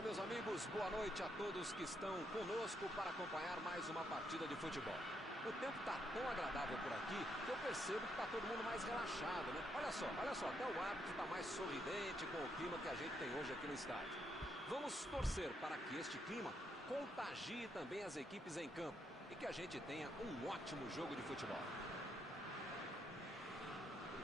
Olá, meus amigos, boa noite a todos que estão conosco para acompanhar mais uma partida de futebol. O tempo está tão agradável por aqui que eu percebo que está todo mundo mais relaxado, né? Olha só, até o árbitro está mais sorridente com o clima que a gente tem hoje aqui no estádio. Vamos torcer para que este clima contagie também as equipes em campo e que a gente tenha um ótimo jogo de futebol.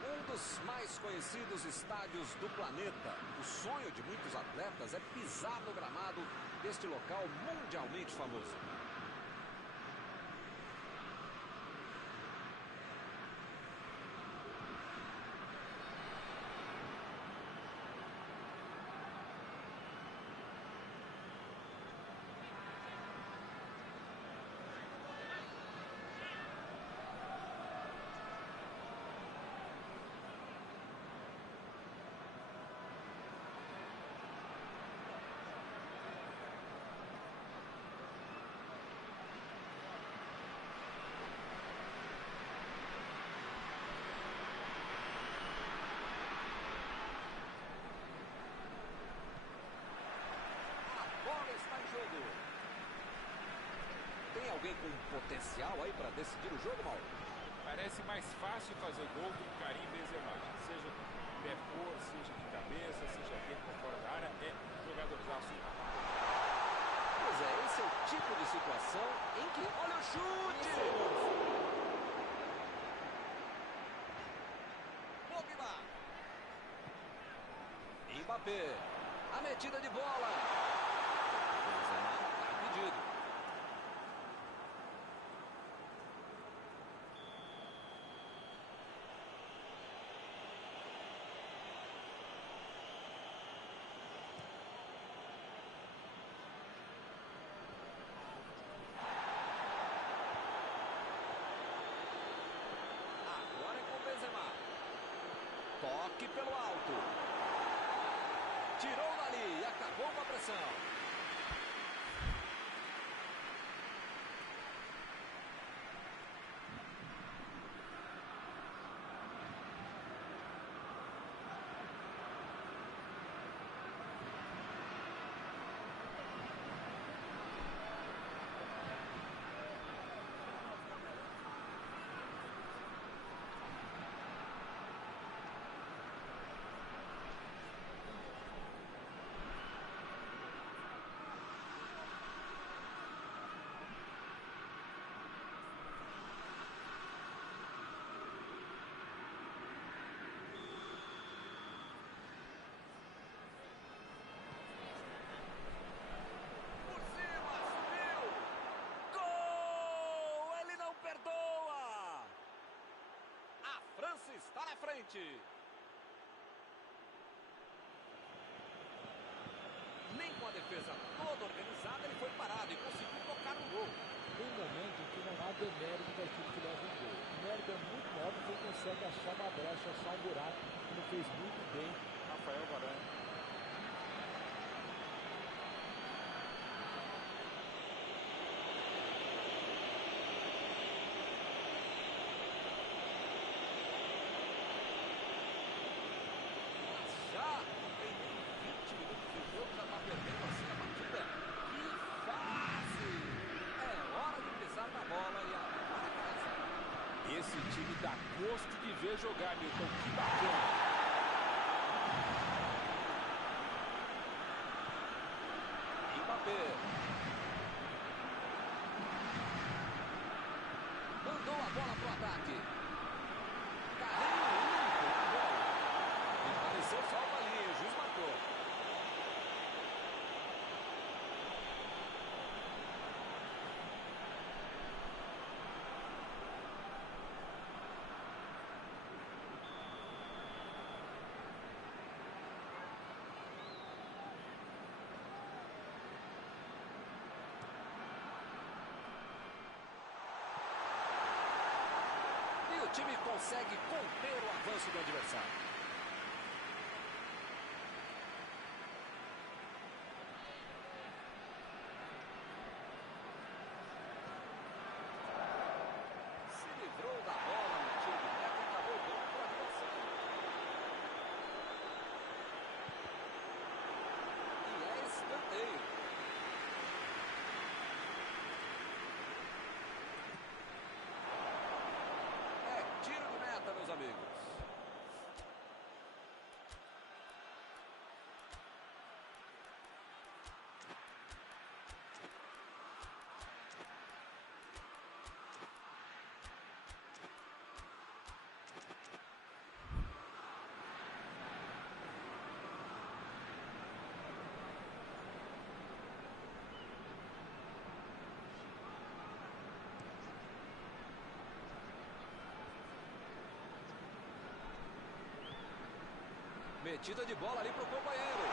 Um dos mais conhecidos estádios do planeta. O sonho de muitos atletas é pisar no gramado deste local mundialmente famoso. Está em jogo. Tem alguém com potencial aí para decidir o jogo, Mauro? Parece mais fácil fazer gol do que Karim Benzema. Seja de pé fora, seja de cabeça, seja dentro ou fora da área, é jogadorzaço. Pois é, esse é o tipo de situação em que... Olha o chute! Pogba! Mbappé. A metida de bola. Está impedido. Agora é com o Benzema. Toque pelo alto. Tirou dali e acabou com a pressão. França está na frente. Nem com a defesa toda organizada ele foi parado e conseguiu tocar no gol. Tem momento em que não há demérito da equipe que leva um gol. O mérito é muito maior porque ele consegue achar uma brecha, achar um buraco, como fez muito bem Rafael Varane. Já não tem nem 20 minutos de jogo, já está perdendo assim a partida. Que fase! É hora de pisar na bola e acabar a casa. Esse time dá gosto de ver jogar, Milton. Que bacana! Mbappé. Mandou a bola pro ataque. Carrinho limpo na bola. E pareceu falta ali, o juiz marcou. E o time consegue conter o avanço do adversário. Livrou da bola no tiro de meta e acabou dando para o adversário. E é escanteio. meus amigos. Metida de bola ali para o companheiro.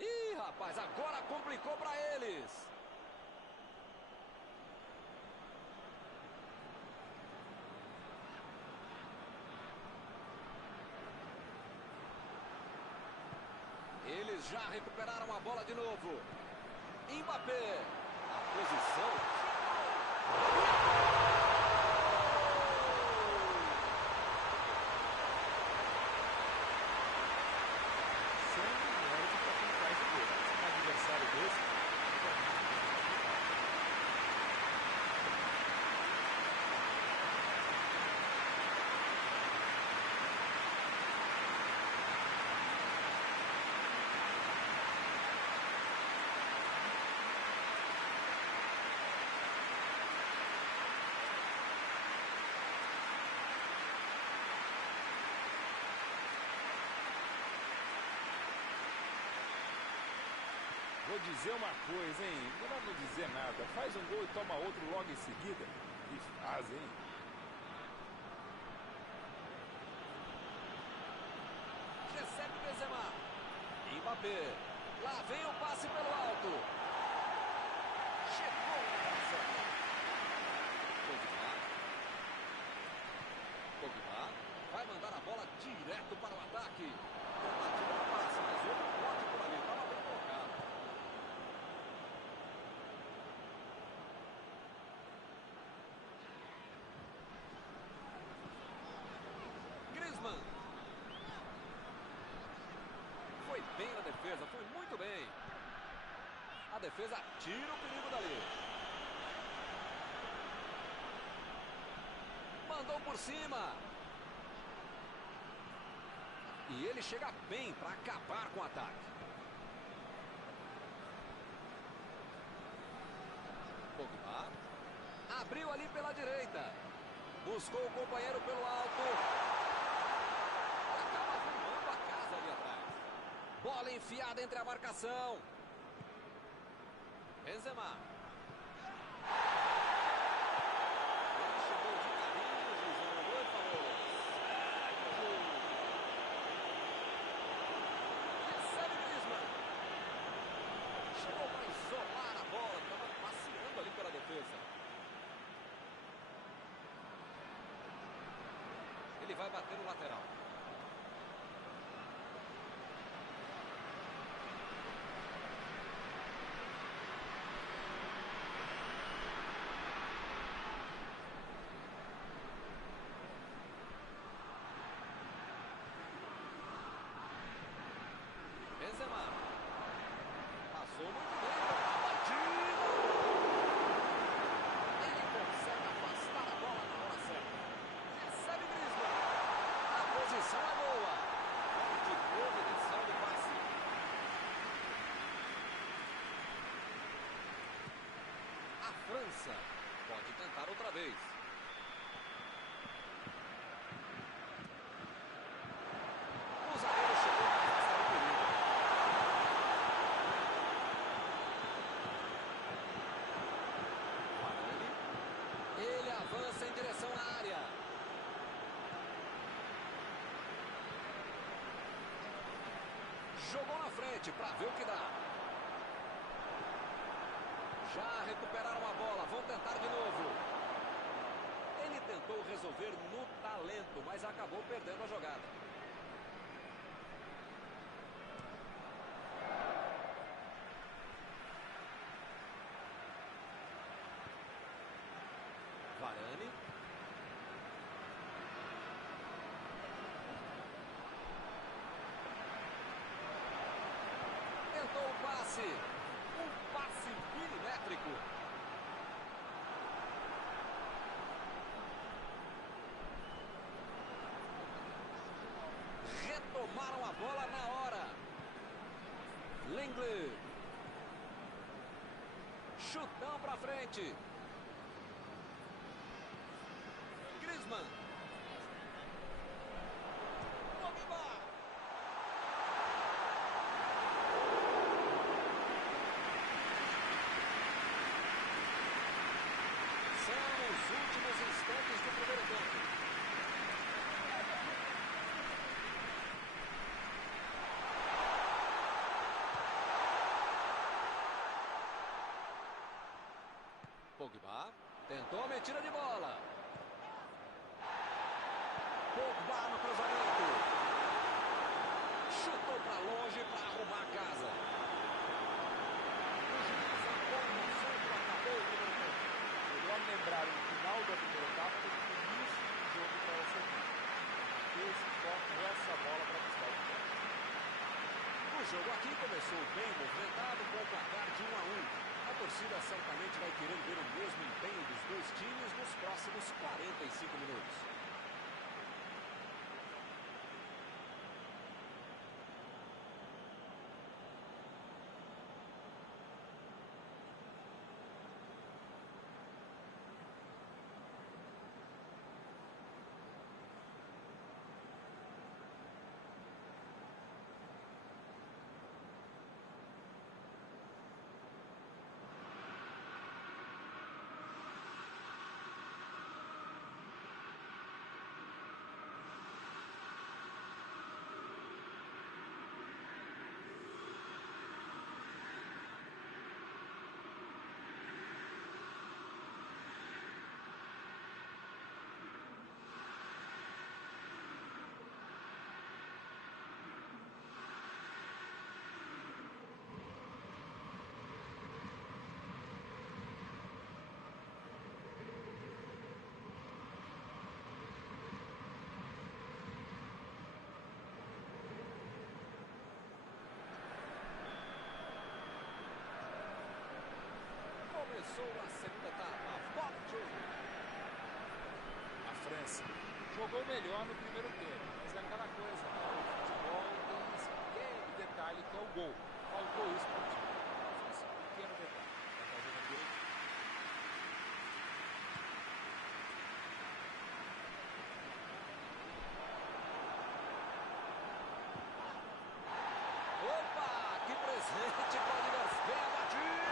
Ih, rapaz, agora complicou para eles. Eles já recuperaram a bola de novo. Mbappé. A posição. Vou dizer uma coisa, hein? Melhor não dizer nada. Faz um gol e toma outro logo em seguida. Que faz, hein? Recebe Benzema. Mbappé. Lá vem o passe pelo alto. Chegou a Benzema. Pogba. Vai mandar a bola direto para o ataque. Tentativa de passe, mas outro bote por ali. Estava bem colocado. Griezmann. Foi bem na defesa, foi muito bem. A defesa tira o perigo dali. Mandou por cima. E ele chega bem para acabar com o ataque. Pogba. Abriu ali pela direita. Buscou o companheiro pelo alto. Acaba arrumando a casa ali atrás. Bola enfiada entre a marcação. Benzema. Ele chegou de carrinho, o juiz mandou e falou. Recebe Griezmann. Chegou para isolar a bola. Estava passeando ali pela defesa. Ele vai bater no lateral. Benzema. Passou muito bem. A batida. Ele consegue afastar a bola na hora certa. Recebe Griezmann. A posição é boa. De providencial do passe. A França pode tentar outra vez. O zagueiro chegou para afastar o perigo. Varane. Ele avança em direção à área. Jogou na frente para ver o que dá. Já recuperaram a bola, vão tentar de novo. Ele tentou resolver no talento, mas acabou perdendo a jogada. Varane. Tentou o passe. Um passe milimétrico. tomaram a bola na hora. Lenglet. Chutão pra frente. Griezmann. Pogba. São os últimos instantes do primeiro tempo. Pogba tentou a metida de bola. Pogba no cruzamento. Chutou para longe para arrumar a casa. O juiz aponta sempre acabou o primeiro tempo. Melhor lembrar o final da primeira etapa do que o início do jogo para essa equipe. Esse foco essa bola para buscar o campo. O jogo aqui começou bem movimentado com o placar de 1-1. A torcida certamente vai querer ver o mesmo empenho dos dois times nos próximos 45 minutos. Começou a segunda etapa. Bola de jogo. A França jogou melhor no primeiro tempo, mas é aquela coisa, né? O futebol tem esse pequeno detalhe que é o gol. Faltou isso para o time. Esse pequeno detalhe. Vai fazendo a direita. Opa, que presente para o adversário. Vem a batida.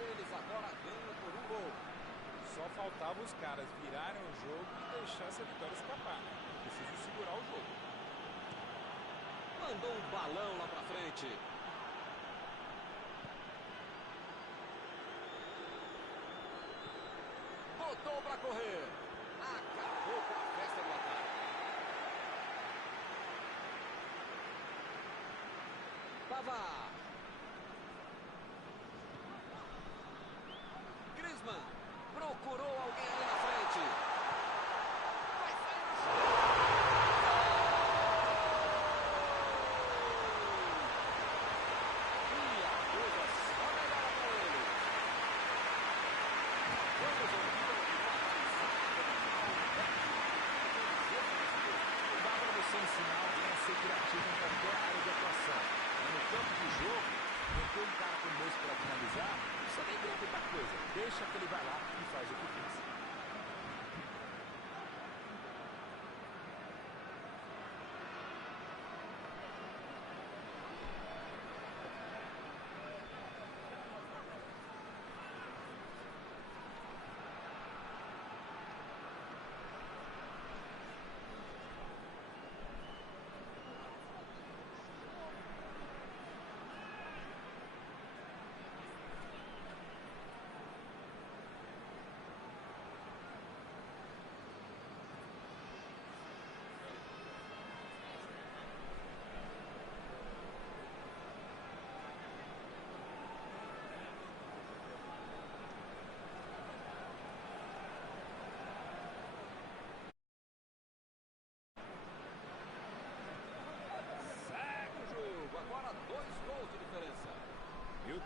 Eles agora ganham por um gol. Só faltava os caras virarem o jogo e deixar essa vitória escapar. Precisa segurar o jogo. Mandou um balão lá pra frente. Botou pra correr. Acabou com a festa do ataque. Pavard. Griezmann. Procurou alguém ali na frente. Vai sair no chute. E a coisa só melhora pra ele. Vamos ouvir uma risada do Dá para você ensinar alguém a ser criativo em qualquer área de atuação. No campo de jogo, meter um cara como esse para finalizar, isso nem tem muita coisa. Deixa que ele vai lá e faz o que fez.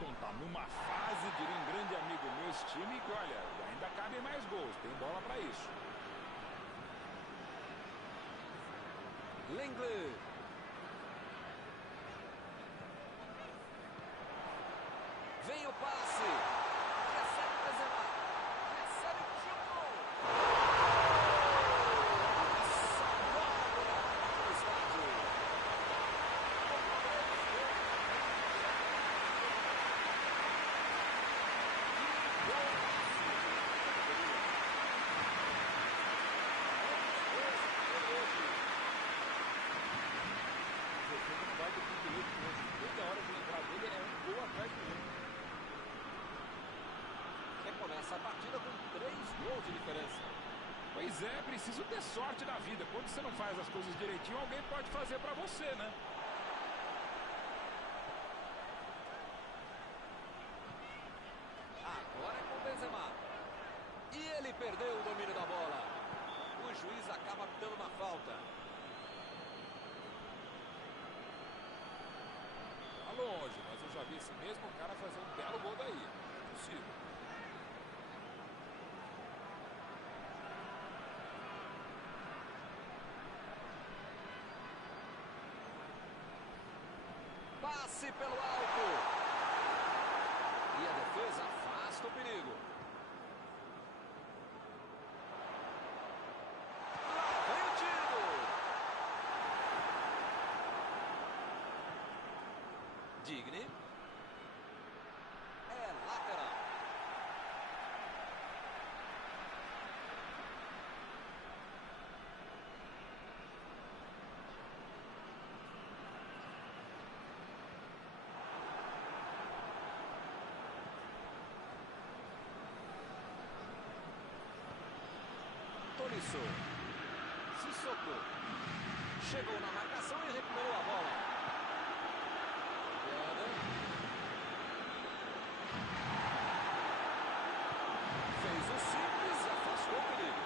Everton tá numa fase, diria um grande amigo meu, esse time, que olha, ainda cabem mais gols, tem bola para isso. Lenglet. Vem o passe. Recebe o Benzema. Recebe o chute. Salvador no estádio. Toda hora de lembrar dele é um gol atrás do outro. Recomeça a partida com 3 gols de diferença. Pois é, preciso ter sorte na vida. Quando você não faz as coisas direitinho, alguém pode fazer pra você, né? Agora é com o Benzema. E ele perdeu o domínio da bola. O juiz acaba dando uma falta. Tá longe, mas eu já vi esse mesmo cara fazer um belo gol daí. É possível. Passe pelo alto. E a defesa afasta o perigo. Lá vem o tiro. Digne. É lateral. Tolisso. Sissoko. Chegou na marcação e recuperou a bola. Fez o simples e afastou o perigo.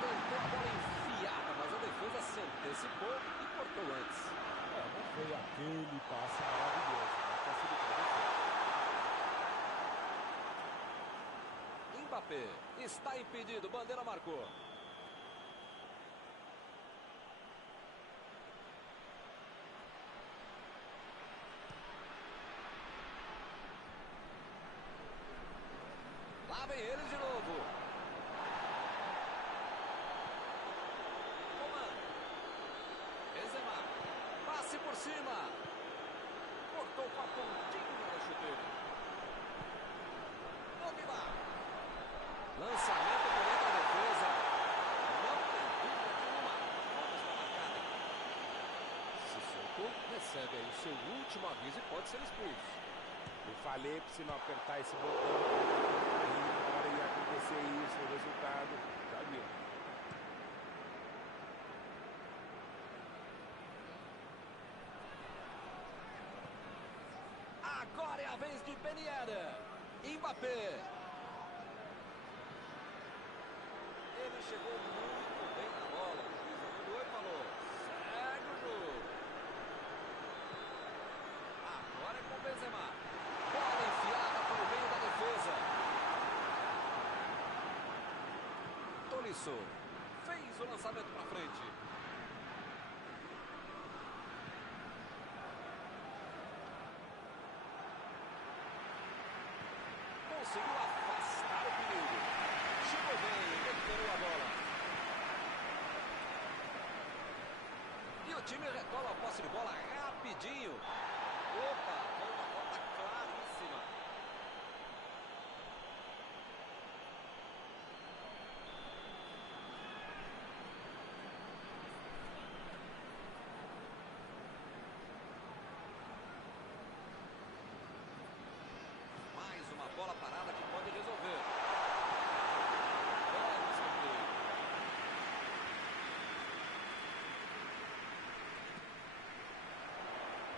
Tentou a bola enfiada, mas a defesa se antecipou e cortou antes. Não foi aquele passe maravilhoso, mas facilitou a defesa. Mbappé está impedido, bandeira marcou. Lá vem eles de novo. Coman. Benzema. Passe por cima. Cortou com a pontinha da chuteira. Pogba. Lançamento por dentro da defesa. Não tem dúvida nenhuma. A falta está marcada. Sissoko recebe aí o seu último aviso e pode ser expulso. Eu falei pra você não apertar esse botão. Aí na hora ia acontecer isso, o resultado. Já viu. Agora é a vez de Ben Yedder. Mbappé. Ele chegou muito bem na bola. O juiz olhou e falou: segue o jogo. Agora é com o Benzema. Bola enfiada para o meio da defesa. Tolisso fez o lançamento para frente. Conseguiu afastar o perigo. Chegou bem, recuperou a bola. E o time retoma a posse de bola rapidinho. Opa, foi uma falta claríssima. Mais uma bola parada que pode resolver. Belo escanteio.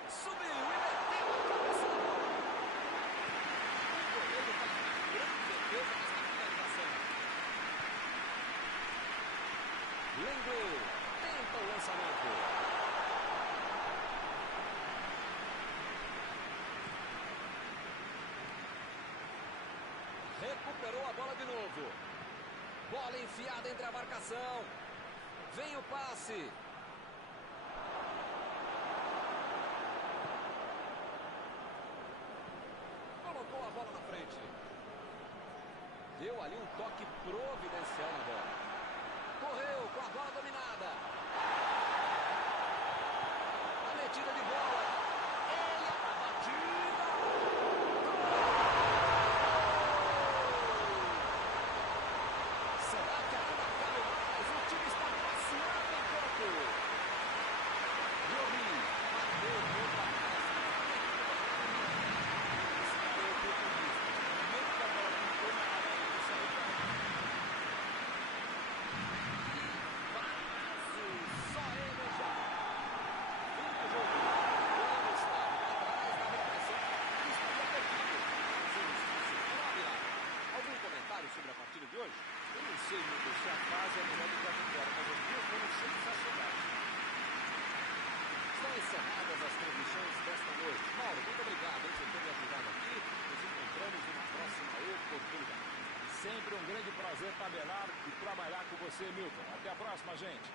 Subiu e meteu a cabeça na bola. O goleiro faz uma grande defesa nessa finalização. Lenglet tenta o lançamento. lançamento. Recuperou a bola de novo. Bola enfiada entre a marcação. Vem o passe. Colocou a bola na frente. Deu ali um toque providencial na bola. Correu com a bola dominada. A metida de bola. Ele a batida. Será que ainda cabe mais? O time está passeando em campo. Jovi bateu contra a casa. Esse cara é oportunista. No momento que a bola pintou na área, ele saiu pra Só ele já. Fim do jogo. Quando estava atrás da marcação, ele estaria perdido. Sem justiça. Algum comentário sobre a partida de hoje? Eu não sei, meu Deus, se a fase é melhor do que a vitória, mas as duas foram sensacionais. Estão encerradas as transmissões desta noite. Mauro, muito obrigado por ter me ajudado aqui. Nos encontramos numa próxima oportunidade. Sempre um grande prazer tabelar e trabalhar com você, Milton. Até a próxima, gente.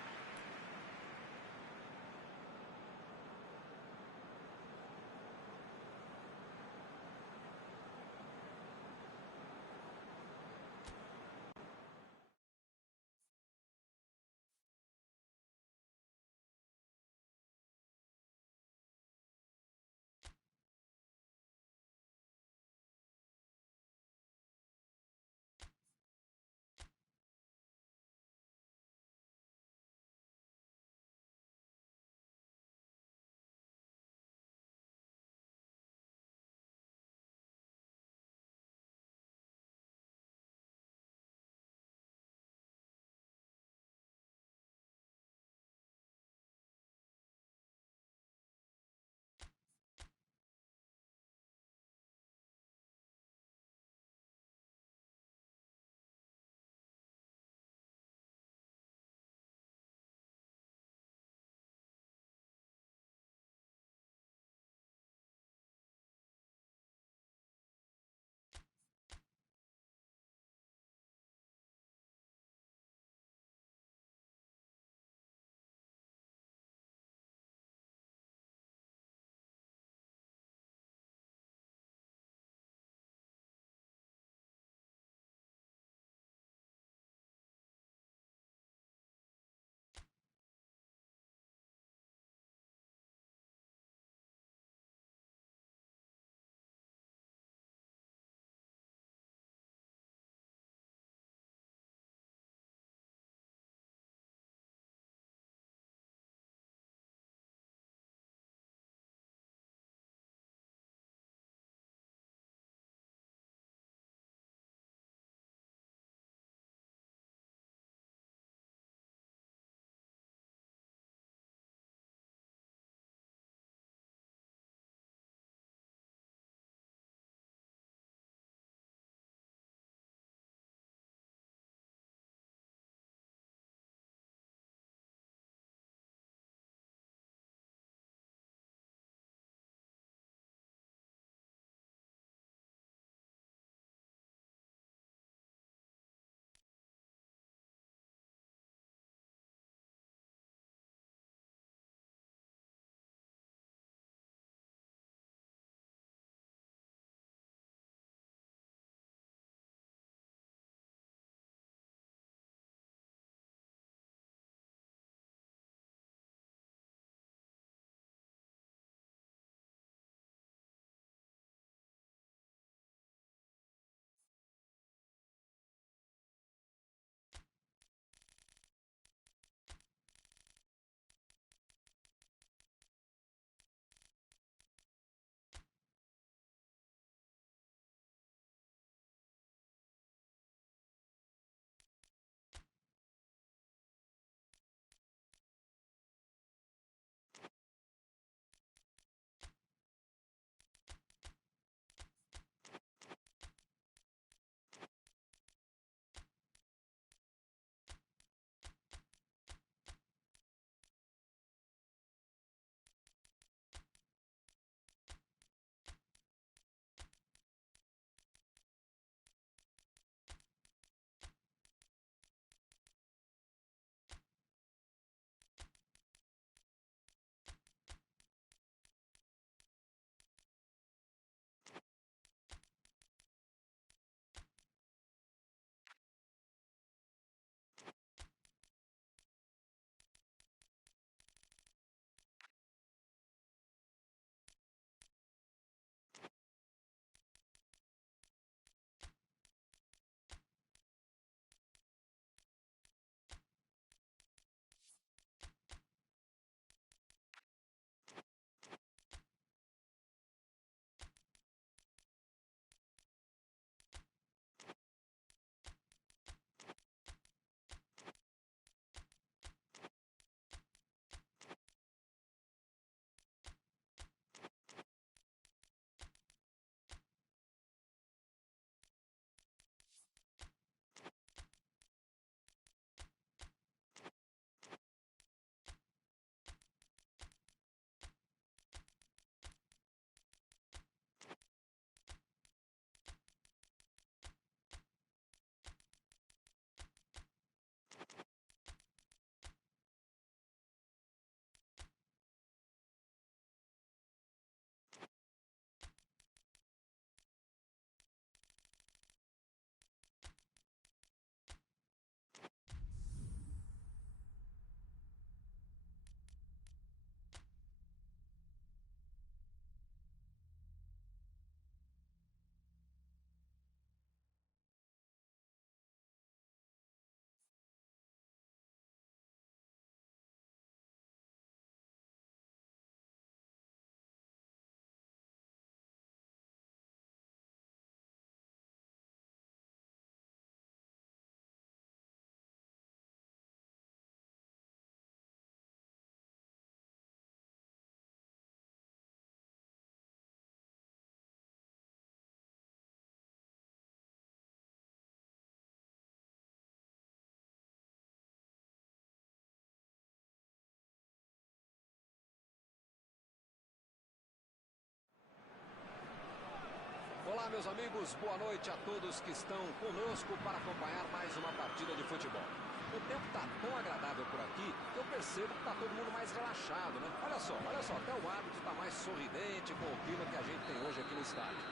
Olá, meus amigos, boa noite a todos que estão conosco para acompanhar mais uma partida de futebol. O tempo está tão agradável por aqui que eu percebo que está todo mundo mais relaxado, né? Olha só, até o árbitro está mais sorridente com o clima que a gente tem hoje aqui no estádio.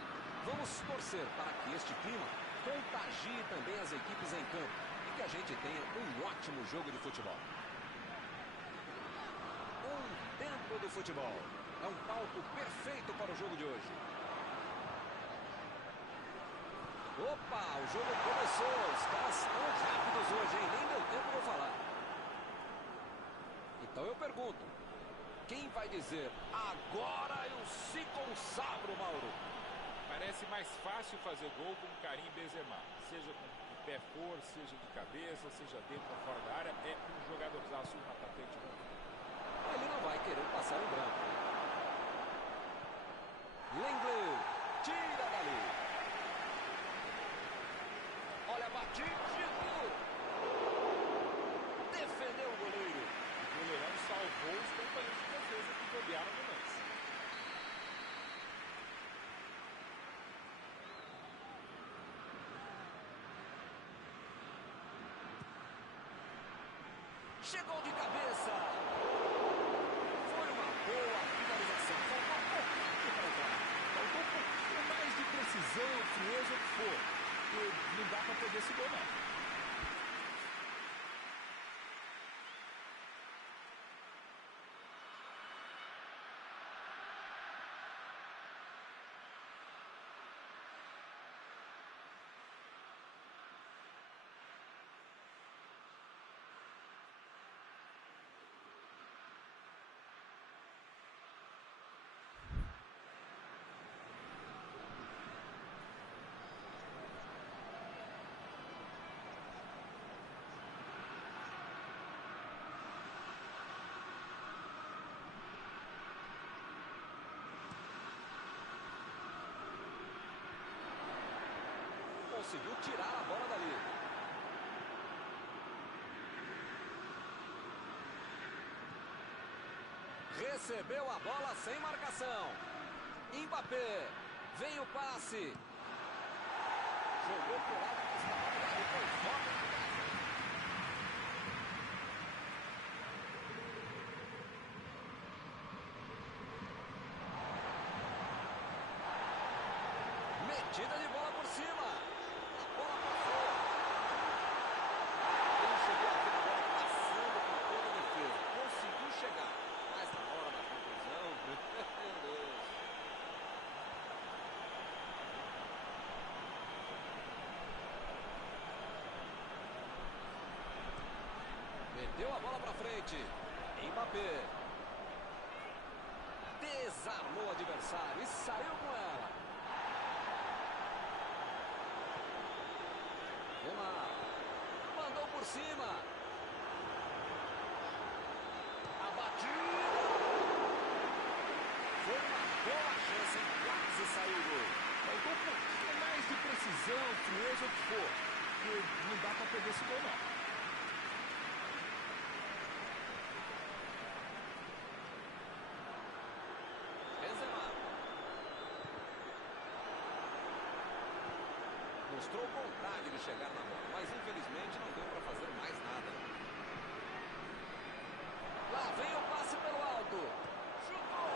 Vamos torcer para que este clima contagie também as equipes em campo e que a gente tenha um ótimo jogo de futebol. Um tempo do futebol. É um palco perfeito para o jogo de hoje. Opa, o jogo começou. Os caras estão rápidos hoje, hein? Nem deu tempo de eu falar. Então eu pergunto, quem vai dizer, agora eu se consagro, Mauro? Parece mais fácil fazer gol com Karim Benzema. Seja com o pé for, seja de cabeça, seja dentro ou fora da área. É um jogadorzaço, um atacante bom. Ele não vai querer passar em branco. Lenglet, tira dali. Olha a batida. Defendeu o goleiro. O goleirão salvou os companheiros de defesa que bobearam no lance. Chegou de cabeça. Foi uma boa finalização. Faltou um pouquinho para entrar. Faltou um pouquinho mais de precisão, frieza, o que for. E não dá para perder esse gol, não. Conseguiu tirar a bola dali. Recebeu a bola sem marcação. Mbappé. Vem o passe. Jogou pro lado que estava e foi fora. Metida de bola por cima. A bola passou. Ele chegou aqui na bola passando por toda a defesa. Conseguiu chegar. Mas na hora da conclusão, meu Deus. Meteu a bola pra frente. Mbappé. Desarmou o adversário e saiu com ela. Neymar. Mandou por cima. A batida. Foi uma boa chance, hein? Quase saiu o gol. Faltou um pouquinho mais de precisão, frieza, o que for. E não dá para perder esse gol, não. Mostrou vontade de chegar na bola, mas infelizmente não deu para fazer mais nada. Lá vem o passe pelo alto. Chutou!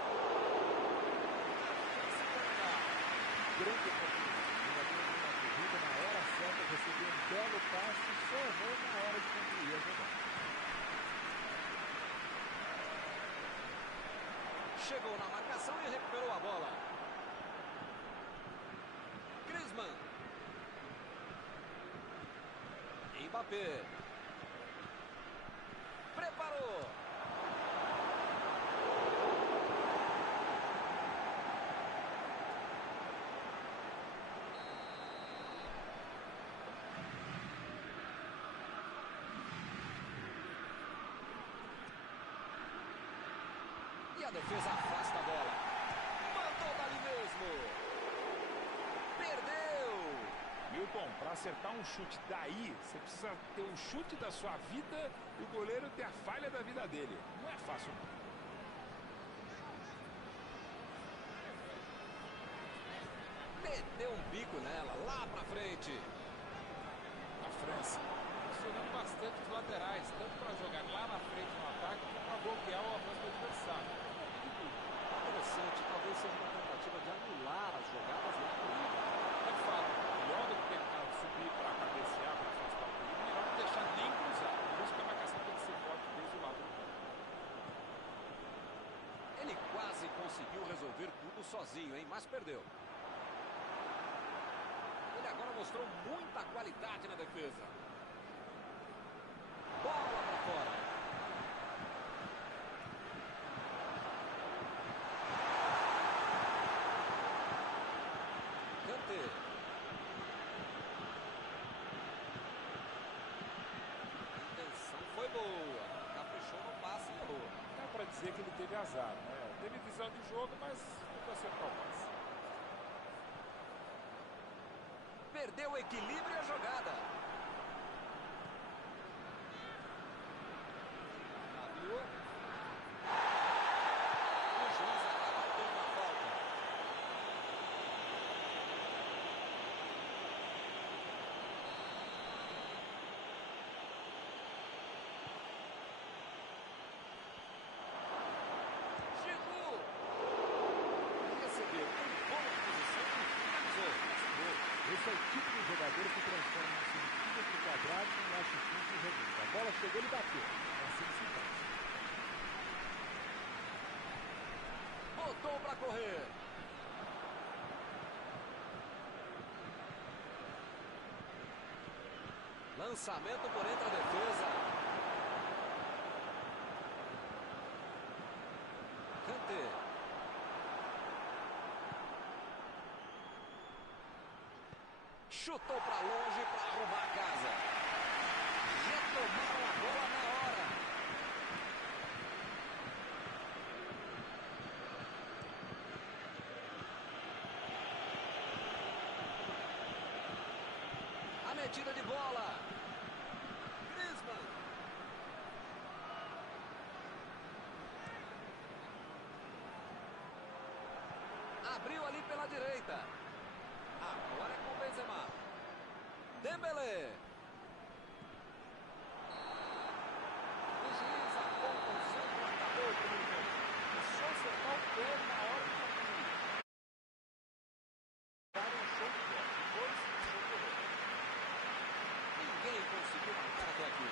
Grande oportunidade. Uma corrida na hora certa, recebeu um belo passe e só errou na hora de concluir a jogada. Chegou na marcação e recuperou a bola. Griezmann. Mbappé. Preparou. E a defesa afasta a bola. Mandou dali mesmo. Perdeu. Milton, para acertar um chute daí, você precisa ter o chute da sua vida e o goleiro ter a falha da vida dele. Não é fácil, não. Meteu um bico nela, lá pra frente. A França pressionando bastante os laterais, tanto para jogar lá na frente no ataque, como para bloquear o avanço do adversário. Interessante, talvez seja uma tentativa de anular as jogadas lá no meio. De fato, melhor do que tentar subir para cabecear, para afastar o perigo, melhor não deixar nem cruzar. Por isso que a marcação tem que ser forte desde o lado do campo. Ele quase conseguiu resolver tudo sozinho, hein? Mas perdeu. Ele agora mostrou muita qualidade na defesa. Bola para fora. Kanté. A intenção foi boa. Caprichou no passe e errou. Dá para dizer que ele teve azar, né? Teve visão de jogo, mas não acertou o passe. Perdeu o equilíbrio e a jogada. Abriu. O juiz acaba dando a falta. Giroud. Recebeu em boa posição e finalizou. Esse é o tipo de jogador que transforma um centímetro quadrado em latitude redonda. A bola chegou, ele bateu. É assim que se faz. Botou para correr. Lançamento por entre a defesa. Kanté. Chutou para longe para arrumar a casa. Retomaram a bola na hora. A metida de bola. Griezmann. Abriu ali pela direita. Agora é com o Benzema. Dembélé. O juiz aponta o centro, acabou o primeiro tempo. É só acertar o pé na hora de concluir. Dar um show de bola. Depois, um show de bola. Ninguém conseguiu marcar até aqui.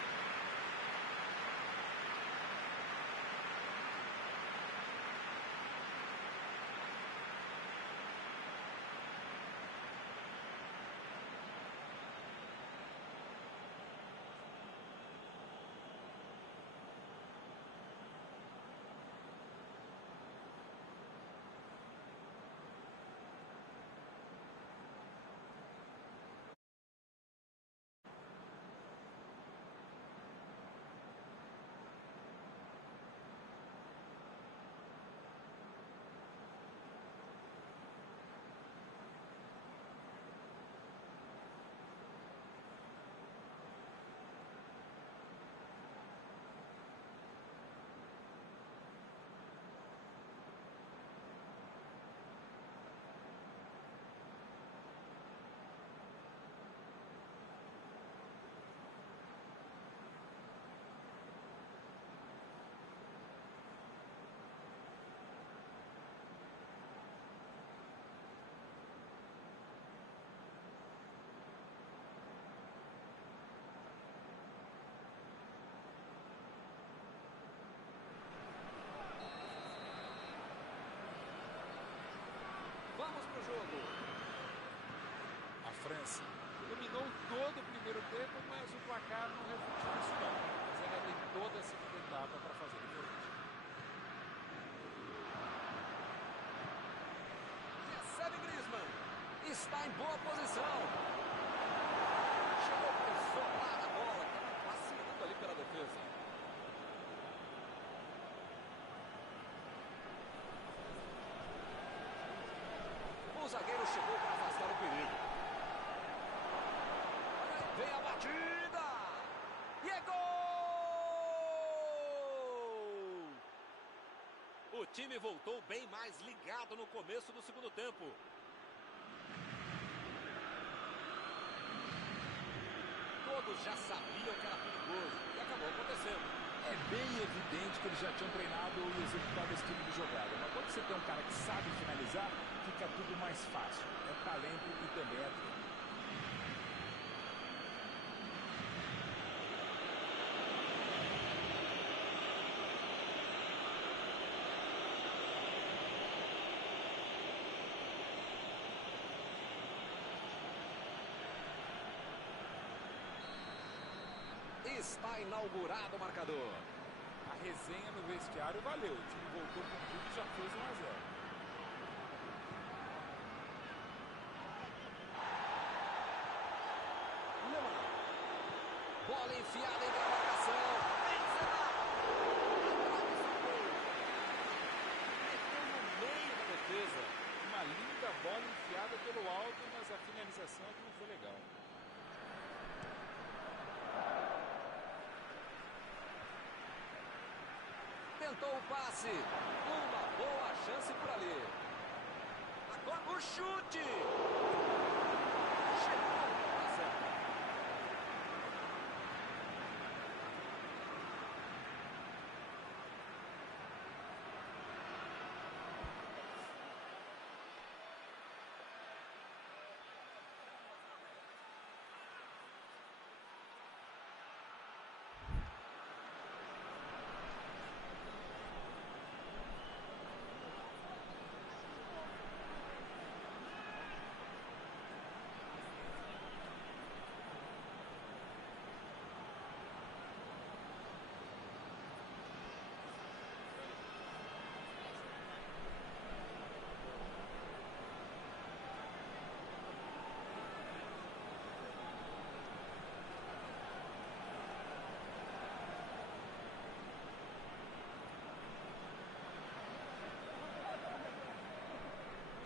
Vamos pro jogo. A França dominou todo o primeiro tempo, mas o placar não refletiu isso não. Mas ela tem toda a segunda etapa para fazer diferente. Recebe Griezmann. Está em boa posição. Chegou para isolar a bola. Estava passeando ali pela defesa. O zagueiro chegou para afastar o perigo. Olha aí, vem a batida. E é gol! O time voltou bem mais ligado no começo do segundo tempo. técnicos já sabiam que era perigoso e acabou acontecendo. É bem evidente que eles já tinham treinado e executado esse tipo de jogada. Mas quando você tem um cara que sabe finalizar, fica tudo mais fácil. É talento e também é treino. Está inaugurado o marcador. A resenha no vestiário valeu. O time voltou com tudo e já fez 1 a 0. Bola enfiada entre a marcação. Meteu no meio da defesa. Uma linda bola enfiada pelo alto, mas a finalização aqui não foi legal. Tentou o passe. Uma boa chance por ali. Agora o chute. Chegou na certa.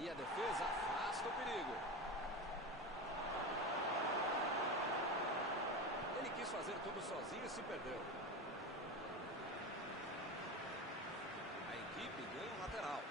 E a defesa afasta o perigo. Ele quis fazer tudo sozinho e se perdeu. A equipe ganha um lateral.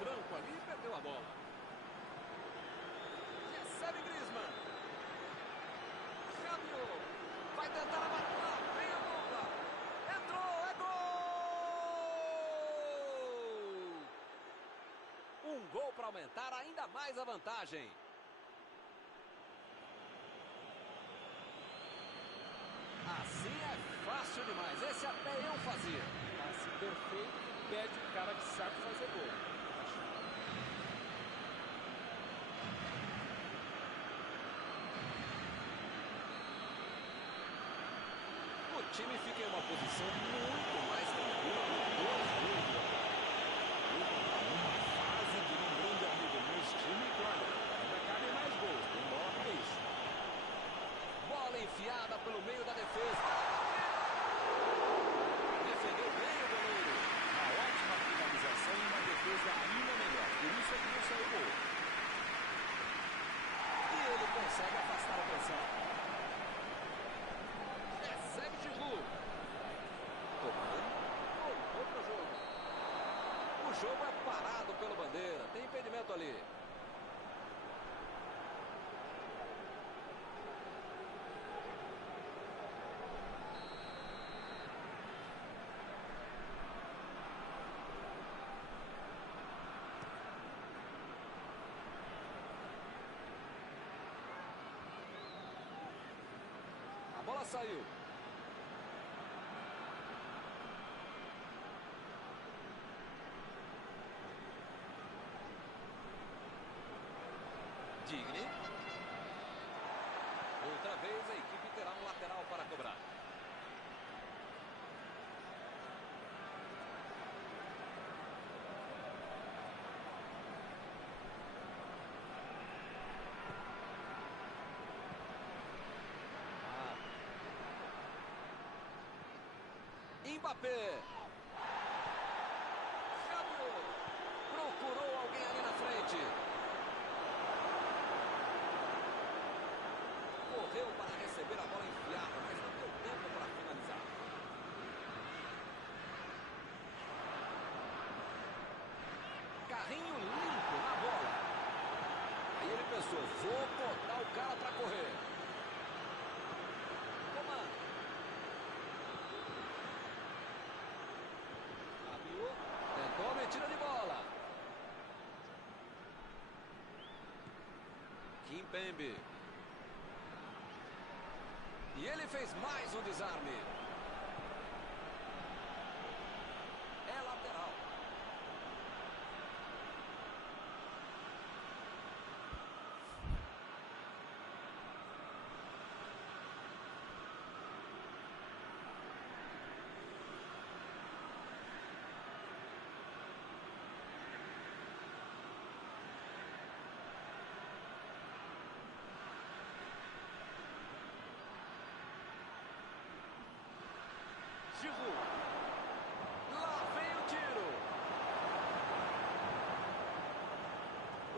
Tranco ali e perdeu a bola. Recebe Griezmann. Rabiot. Vai tentar amarrar. Vem a bola. Entrou. É gol! Um gol para aumentar ainda mais a vantagem. Assim é fácil demais. Esse até eu fazia. Passe perfeito, pede um cara que sabe fazer gol. O time fica em uma posição muito mais tranquila com 2 gols de vantagem. Uma fase de um grande amigo nesse time, olha, ainda cabem mais gols, tem bola para isso. Bola enfiada pelo meio da defesa. Defendeu bem o goleiro. Uma ótima finalização e uma defesa ainda melhor. Por isso é que não saiu gol. E ele consegue afastar a pressão. Recebe Giroud. Tocando. Voltou para o jogo. O jogo é parado pelo bandeira. Tem impedimento ali. A bola saiu. Digne. Outra vez a equipe terá um lateral para cobrar. Mbappé. Rabiot. Procurou alguém ali na frente. Correu para receber a bola enfiada, mas não deu tempo para finalizar. Carrinho limpo na bola. Aí ele pensou, vou botar o cara para correr. Comando. Tentou a metida de bola. Kimpembe. E ele fez mais um desarme. É lateral. Giroud. Lá vem o tiro.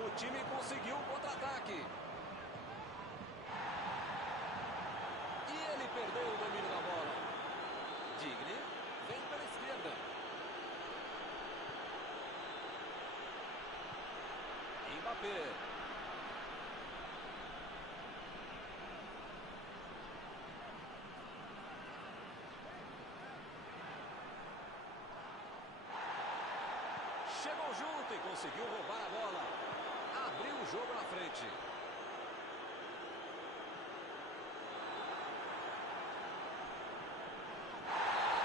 O time conseguiu um contra-ataque. E ele perdeu o domínio da bola. Digne vem pela esquerda. Mbappé. Chegou junto e conseguiu roubar a bola. Abriu o jogo na frente.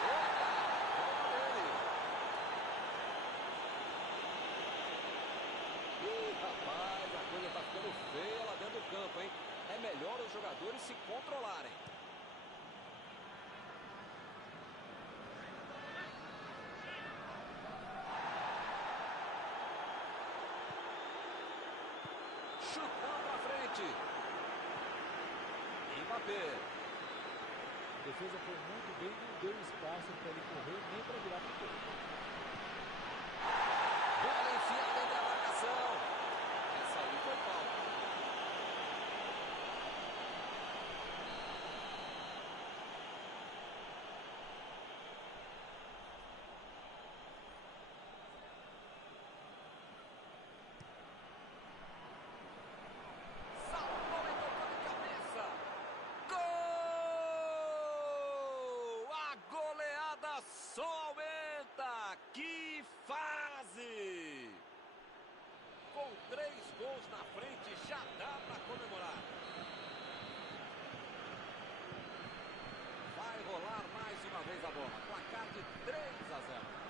Opa! Bola dele. Ih, rapaz, a coisa tá ficando feia lá dentro do campo, hein? É melhor os jogadores se controlarem. Chutão pra frente. Mbappé. A defesa foi muito bem, não deu espaço para ele correr nem para virar para o gol. Bola enfiada entre a marcação. Essa aí foi falta. Saltou e tocou de cabeça. Gol! A goleada só aumenta. Que fase! Com 3 gols na frente, já dá para comemorar. Vai rolar mais uma vez a bola. Placar de 3-0.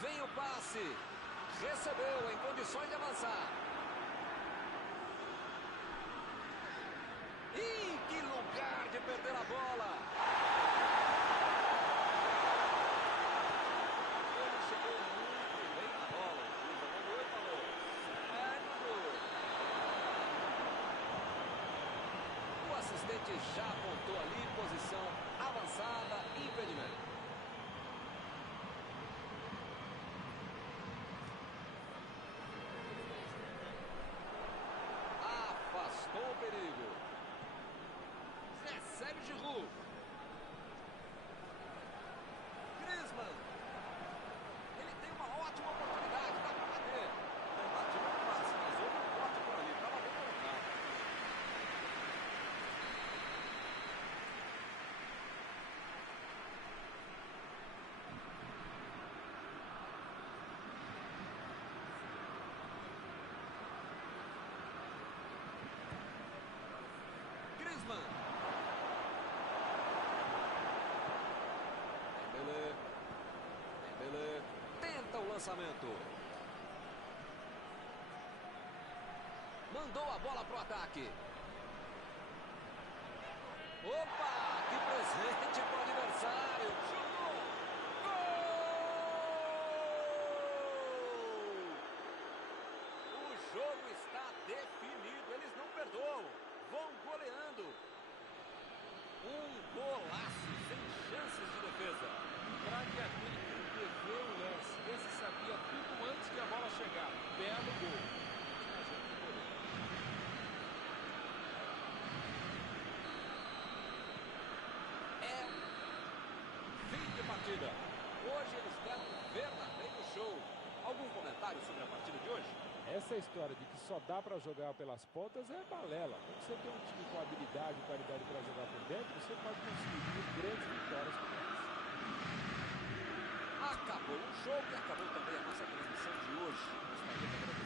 Vem o passe. Recebeu em condições de avançar. Ih, que lugar de perder a bola. Ele chegou muito bem na bola. O jogador falou, segue o gol. O assistente já apontou ali posição avançada, impedimento. Afastou o perigo. Recebe Giroud. Griezmann. Ele tem uma ótima oportunidade. Dá para bater. Não bateu no passe, mas houve um corte por ali. Estava bem colocado. lançamento. Mandou a bola pro ataque. Opa, que presente pro adversário. Chutou. Gol! O jogo está definido, eles não perdoam. Vão goleando. Um golaço, sem chances de defesa. Craque aquele que prevê o lance. Esse sabia tudo antes que a bola chegar. Belo gol. Partida. Hoje eles deram um verdadeiro show. Algum comentário sobre a partida de hoje? Essa história de que só dá para jogar pelas pontas é balela. Quando você tem um time com habilidade e qualidade para jogar por dentro, você pode conseguir grandes vitórias com elas. Acabou o jogo e acabou também a nossa transmissão de hoje. Gostaria de agradecer